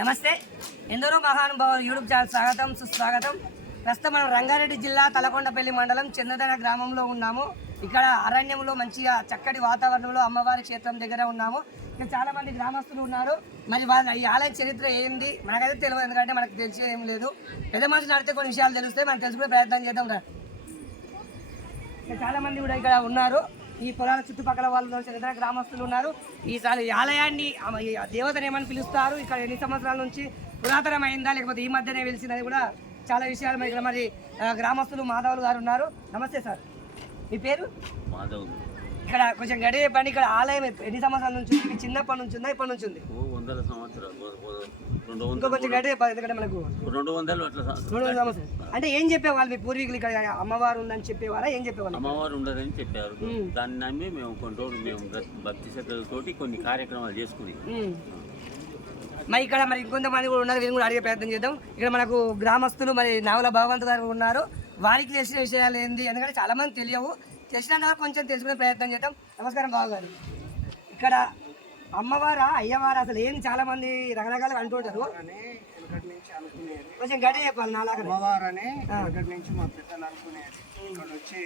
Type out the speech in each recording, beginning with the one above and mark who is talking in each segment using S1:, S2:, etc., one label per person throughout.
S1: నమస్తే. ఎందరో మహానుభావులు యూట్యూబ్ ఛానల్ స్వాగతం సుస్వాగతం. ప్రస్తుతం మనం రంగారెడ్డి జిల్లా తలకొండపల్లి మండలం చందదన గ్రామంలో ఉన్నాము. ఇక్కడ అరణ్యంలో మంచిగా చక్కటి వాతావరణంలో అమ్మవారి క్షేత్రం దగ్గర ఉన్నాము. ఇక్కడ చాలామంది గ్రామస్తులు ఉన్నారు. మరి వాళ్ళ ఈ ఆలయ చరిత్ర ఏంది? మనకైతే తెలియదు ఎందుకంటే మనకు తెలిసే ఏం లేదు. పెద్ద మనుషులు నడితే కొన్ని విషయాలు తెలుస్తాయి. మనం తెలుసుకునే ప్రయత్నం చేద్దాం రా. ఇక్కడ కూడా ఇక్కడ ఉన్నారు. ఈ పొలాల చుట్టుపక్కల వాళ్ళు ఇతర గ్రామస్తులు ఉన్నారు. ఈసారి ఆలయాన్ని ఆ దేవతను ఏమని పిలుస్తారు? ఇక్కడ ఎన్ని సంవత్సరాల నుంచి పురాతనమైందా? లేకపోతే ఈ మధ్యనే వెలిసినది కూడా చాలా విషయాలు మరి ఇక్కడ మరి గ్రామస్తులు మాధవులు గారు ఉన్నారు. నమస్తే సార్. మీ పేరు?
S2: మాధవ్.
S1: ఇక్కడ కొంచెం గడియ పని ఇక్కడ ఆలయం ఎన్ని సంవత్సరాల నుంచి ఉంది? చిన్నప్పటి నుంచి ఉందా? ఇప్పటి నుంచి ఉంది?
S2: వందల సంవత్సరాలు.
S1: ఇంకో కొంచెం గడియ ఎందుకంటే మనకు
S2: రెండు వందలు
S1: సంవత్సరాలు. అంటే ఏం చెప్పేవాళ్ళు మీ పూర్వీకులు ఇక్కడ? అమ్మవారు ఉందని చెప్పేవారా? ఏం చెప్పేవాళ్ళు?
S2: అమ్మవారు ఉండదని చెప్పారు. దాన్ని నమ్మి మేము కొన్ని రోజులు మేము భక్- భక్తి శ్రద్ధలతోటి కొన్ని కార్యక్రమాలు చేసుకుని.
S1: మరి ఇక్కడ మరి ఇంకొంతమంది కూడా ఉన్నారు వీరిని కూడా అడిగే ప్రయత్నం చేద్దాం. ఇక్కడ మనకు గ్రామస్తులు మరి నావల భగవంత్ గారు ఉన్నారు. వారికి తెలిసిన విషయాలు ఏంది? ఎందుకంటే చాలా మంది తెలియవు. తెలిసినంత కొంచెం తెలుసుకునే ప్రయత్నం చేద్దాం. నమస్కారం బాబు ఇక్కడ అమ్మవారా అయ్యవారా అసలు ఏం చాలా మంది రకరకాలుగా అంటుంటారు.
S3: అని
S1: కొంచెం గడి చెప్పాలి నాలాగా
S3: అమ్మవారని వెనకటి నుంచి మా పెద్దలు అనుకునేది. ఇక్కడ వచ్చి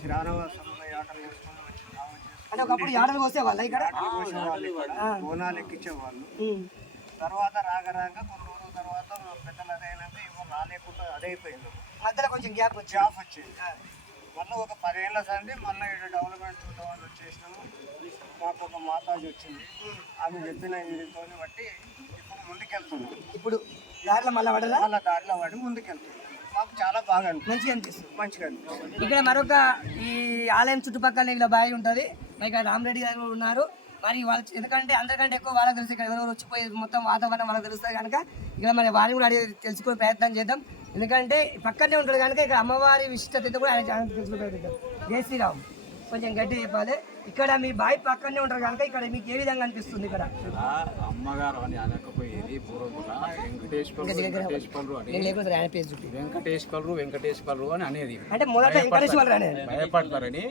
S3: శ్రావణవాసంలో ఆటలు వేసుకొని వచ్చి రావడం
S1: అంటే ఒకప్పుడు ఆటలు పోసేవాళ్ళ ఇక్కడ?
S3: ఇక్కడ. బోనాలు ఎక్కించేవాళ్ళు. తర్వాత రాగ రాగ కొన్ని రోజుల తర్వాత మా పెద్దలు అదైనాక ఎవరు రాలేకుండా అదైపోయింది.
S1: మధ్యలో కొంచెం గ్యాప్ వచ్చి
S3: జాబ్ వచ్చింది. మళ్ళీ ఒక పదేళ్ళ సంది మళ్ళీ ఇక్కడ డెవలప్మెంట్ చూద్దామని వచ్చేసినాము. మాకు ఒక మాతాజీ వచ్చింది. ఆమె చెప్పిన వీటితో బట్టి ఇప్పుడు ముందుకెళ్తున్నాం.
S1: ఇప్పుడు దారిలో మళ్ళీ పడదా
S3: వాళ్ళ దారిలో పడి ముందుకెళ్తున్నాం. మాకు చాలా బాగా
S1: మంచిగా అనిపిస్తుంది.
S3: మంచిగా అనిపిస్తుంది.
S1: ఇక్కడ మరొక ఈ ఆలయం చుట్టుపక్కల ఇలా బావి ఉంటుంది. ఇక్కడ రామరెడ్డి గారు ఉన్నారు. మరి వాళ్ళు ఎందుకంటే అందరికంటే ఎక్కువ వాళ్ళకి తెలుసు ఇక్కడ ఎవరెవరు వచ్చిపోయి మొత్తం వాతావరణం వాళ్ళకి తెలుస్తుంది కనుక ఇక్కడ మరి వారిని కూడా అడిగి తెలుసుకునే ప్రయత్నం చేద్దాం. ఎందుకంటే పక్కనే ఉంటాడు కనుక ఇక్కడ అమ్మవారి విశిష్టత కూడా ఆయన తెలుసుకునే ప్రయత్నం చేద్దాం. జై శ్రీరామ్. కొంచెం గట్టి చెప్పాలి. ఇక్కడ మీ బావి పక్కనే ఉంటారు కనుక ఇక్కడ మీకు ఏ విధంగా అనిపిస్తుంది ఇక్కడ?
S4: అమ్మగారు అని అనకపోయేది పూర్వమున వెంకటేశ్వరులు వెంకటేశ్వరులు అని. అనేది.
S1: అంటే మొదట వెంకటేశ్వర అనేది.
S4: భయపడతారని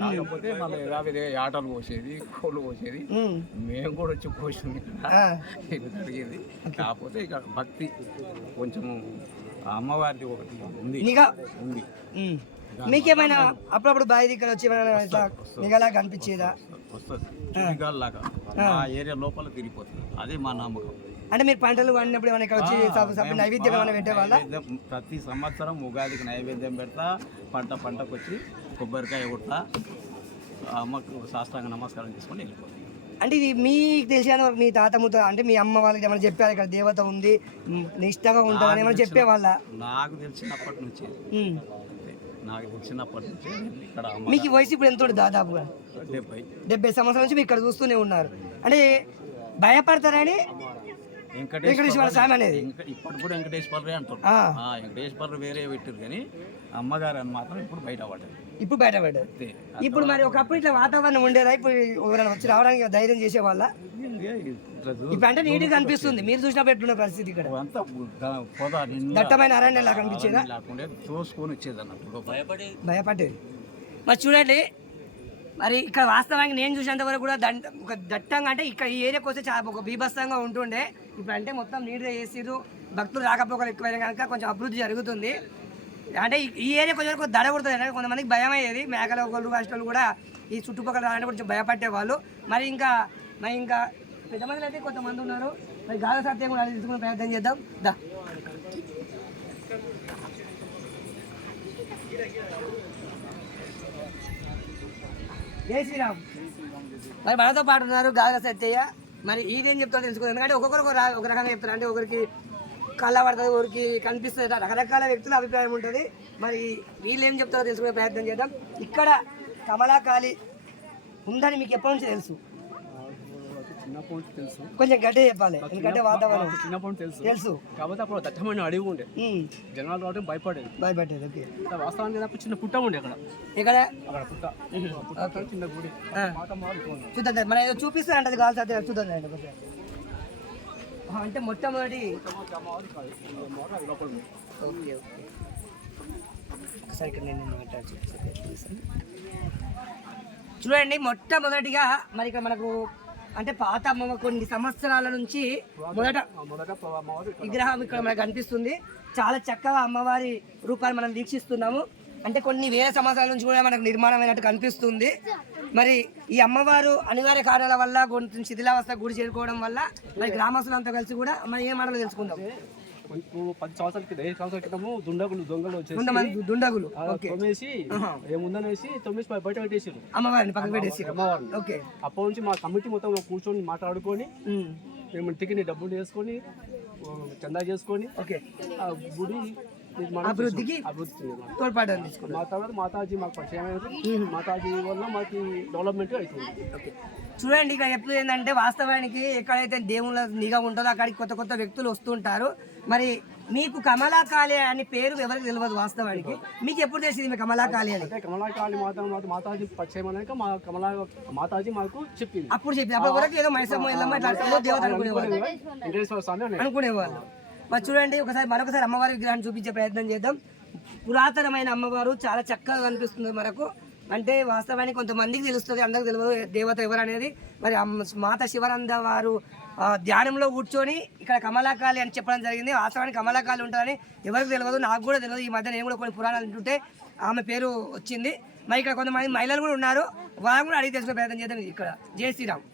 S4: కాకపోతే మళ్ళీ యథావిధి ఆటలు పోసేది కోళ్ళు పోసేది. మేము. కూడా వచ్చి పోసింది జరిగేది. కాకపోతే ఇక భక్తి కొంచెము అమ్మవారిది ఒకటి ఉంది. ఉంది.
S1: మీకేమైనా అప్పుడప్పుడు బావి దగ్గర వచ్చి ఏమైనా ఇట్లా నిఘాలా కనిపించేదా
S4: వస్తుంది చుట్టిగాల్లాగా మా ఏరియా లోపల తిరిగిపోతుంది. అదే మా నమ్మకం.
S1: అంటే మీరు పంటలు పండినప్పుడు ఏమైనా ఇక్కడ వచ్చి నైవేద్యం ఏమైనా పెట్టేవాళ్ళ?
S4: ప్రతి సంవత్సరం ఉగాదికి నైవేద్యం పెడతా పంట పంటకు వచ్చి కొబ్బరికాయ కొడతా అమ్మకు సాష్టాంగ నమస్కారం చేసుకొని వెళ్ళిపోతాం.
S1: అంటే ఇది మీకు తెలిసిన వరకు మీ తాత ముత్త అంటే మీ అమ్మ వాళ్ళకి ఏమైనా చెప్పారు? ఇక్కడ దేవత ఉంది నిష్టగా ఉంటుందని ఏమైనా చెప్పేవాళ్ళ?
S4: నాకు తెలిసినప్పటి నుంచి. నాకు నుంచి ఇక్కడ
S1: మీకు వయసు ఇప్పుడు ఎంత దాదాపుగా?
S4: డెబ్బై.
S1: డెబ్బై సంవత్సరాల నుంచి మీరు ఇక్కడ చూస్తూనే ఉన్నారు. అంటే భయపడతారని
S4: వెంకటేశ్వర
S1: స్వామి అనేది.
S4: ఇప్పుడు కూడా అంటారు వేరే పెట్టారు కానీ అమ్మగారు అని మాత్రం ఇప్పుడు బయట పడ్డారు.
S1: ఇప్పుడు బయటపడ్డారు
S4: అంతే.
S1: ఇప్పుడు మరి ఒకప్పుడు ఇట్లా వాతావరణం ఉండేదా? ఇప్పుడు ఎవరైనా వచ్చి రావడానికి ధైర్యం చేసేవాళ్ళ?
S4: ఇట్లా చూ-
S1: ఇప్పుడు అంటే నీట్గా కనిపిస్తుంది మీరు చూసినప్పుడు ఎట్లున్న పరిస్థితి ఇక్కడ? దట్టమైన అరణ్యం లాగా కనిపించేదా
S4: వచ్చేది అన్నట్టు.
S2: భయపడి
S1: భయపడేది. మరి చూడండి మరి ఇక్కడ వాస్తవానికి నేను చూసేంత వరకు కూడా దండ ఒక దట్టంగా అంటే ఇక్కడ ఈ ఏరియాకి వస్తే చాలా ఒక బీభత్సంగా ఉంటుండే. ఇప్పుడంటే మొత్తం నీట్గా చేసిర్రు. భక్తులు రాకపోకలు ఎక్కువైనా కనుక కొంచెం అభివృద్ధి జరుగుతుంది. అంటే ఈ- ఏరియా కొంచెం వరకు దడ కొడుతుంది. అంటే కొంతమందికి భయం అయ్యేది మేకల ఒకళ్ళు కష్టాలు కూడా ఈ చుట్టుపక్కల రావాలంటే కొంచెం భయపడేవాళ్ళు మరి ఇంకా మరి ఇంకా పెద్దమంది అయితే కొంతమంది ఉన్నారు. మరి గాలి సత్యం కూడా తెలుసుకునే ప్రయత్నం చేద్దాం. దా. జై శ్రీరామ్. మరి మనతో పాటు ఉన్నారు గాలి సత్యయ్య. మరి ఇదేం చెప్తారో తెలుసుకోవాలి ఎందుకంటే ఒక్కొక్కరు ఒక ఒక రకంగా చెప్తారు. అంటే ఒకరికి కళ్ళ పడుతుంది ఒకరికి కనిపిస్తుంది రకరకాల వ్యక్తుల అభిప్రాయం ఉంటుంది. మరి వీళ్ళు ఏం చెప్తారో తెలుసుకునే ప్రయత్నం చేద్దాం. ఇక్కడ కమలాకాళి ఉందని మీకు ఎప్పటి నుంచి తెలుసు.
S5: చిన్నప్పటి నుంచి తెలుసు.
S1: కొంచెం గట్టిగా చెప్పాలి. ఎందుకంటే వాతావరణం
S5: చిన్నప్పటి నుంచి తెలుసు.
S1: తెలుసు.
S5: కాకపోతే అప్పుడు దట్టమైన అడవి ఉండే. జనాలు రావడం భయపడేది.
S1: భయపడ్డది ఓకే.
S5: వాస్తవానికి నాకు చిన్న పుట్ట ఉండే అక్కడ.
S1: ఇక్కడ
S5: అక్కడ పుట్ట. పుట్ట చిన్న గుడి.
S1: చూద్దాం మన ఏదో చూపిస్తారంటది కావాలి సత్య చూద్దాం రండి కొంచెం. ఆ, అంటే మొట్టమొదటి. Okay okay. ఒకసారి ఇక్కడ నేను చూపిస్తాను. చూడండి మొట్టమొదటిగా మరి ఇక్కడ మనకు అంటే పాత అమ్మమ్మ కొన్ని సంవత్సరాల నుంచి మొదట విగ్రహం ఇక్కడ మనకు కనిపిస్తుంది. చాలా చక్కగా అమ్మవారి రూపాన్ని మనం వీక్షిస్తున్నాము. అంటే కొన్ని వేల సంవత్సరాల నుంచి కూడా మనకు నిర్మాణం అయినట్టు కనిపిస్తుంది. మరి ఈ అమ్మవారు అనివార్య కారణాల వల్ల కొంచెం శిథిలావస్థ గుడి చేరుకోవడం వల్ల మరి గ్రామస్తులంతా కలిసి కూడా మనం ఏ మాటలు తెలుసుకుందాం.
S5: కొంచెం పది సంవత్సరాల క్రితం ఐదు సంవత్సరాల క్రితము దుండగులు దొంగలు వచ్చేసి
S1: దుండగులు.
S5: తొమ్మేసి ఏముందనేసి తొమ్మేసి బయ- బయట పెట్టేసారు
S1: అమ్మవారిని పక్కన పెట్టేసి
S5: అమ్మవారిని.
S1: ఓకే.
S5: అప్పటి నుంచి మా కమిటీ మొత్తం కూర్చొని మాట్లాడుకొని. మేము టికెట్ డబ్బులు చేసుకొని చందా చేసుకొని
S1: ఓకే.
S5: గుడి
S1: అభివృద్ధికి. తోడ్పాటు తీసుకున్నాం
S5: మా తర్వాత మాతాజీ మాకు పరిచయం అయ్యారు. మాతాజీ వల్ల మాకు డెవలప్మెంట్ అవుతుంది.
S1: చూడండి ఇక్కడ చెప్తుంది ఏంటంటే వాస్తవానికి ఎక్కడైతే దేవుళ్ళ నిఘా ఉంటుందో అక్కడికి కొత్త కొత్త వ్యక్తులు వస్తుంటారు. మరి మీకు కమలాకాళి అని పేరు ఎవరికి తెలియదు వాస్తవానికి? మీకు ఎప్పుడు తెలిసింది మీ కమలాకాళి అని?
S5: అంటే కమలాకాళి మాత మాత- మాతాజీ పరిచయం మా కమలా మాతాజీ మాకు చెప్పింది.
S1: అప్పుడు చెప్పి అప్పటి వరకు ఏదో మైసమ్మ ఎల్లమ్మ ఇట్లా దేవత అనుకునేవాళ్ళు. అనుకునేవాళ్ళు. మరి చూడండి ఒకసారి మరొకసారి అమ్మవారి విగ్రహాన్ని చూపించే ప్రయత్నం చేద్దాం. పురాతనమైన అమ్మవారు చాలా చక్కగా కనిపిస్తుంది మనకు. అంటే వాస్తవానికి కొంతమందికి తెలుస్తుంది అందరికి తెలియదు దేవత ఎవరు అనేది. మరి అమ్మ- మాత శివనంద వారు ధ్యానంలో కూర్చొని ఇక్కడ కమలాకాళి అని చెప్పడం జరిగింది. వాస్తవానికి కమలాకాళి ఉంటుందని ఎవరికి తెలియదు నాకు కూడా తెలియదు. ఈ మధ్య నేను కూడా కొన్ని పురాణాలు వింటుంటే ఆమె పేరు వచ్చింది. మరి ఇక్కడ కొంతమంది మహిళలు కూడా ఉన్నారు. వాళ్ళు కూడా అడిగి తెలుసుకునే ప్రయత్నం చేద్దాం ఇక్కడ. జై శ్రీరామ్.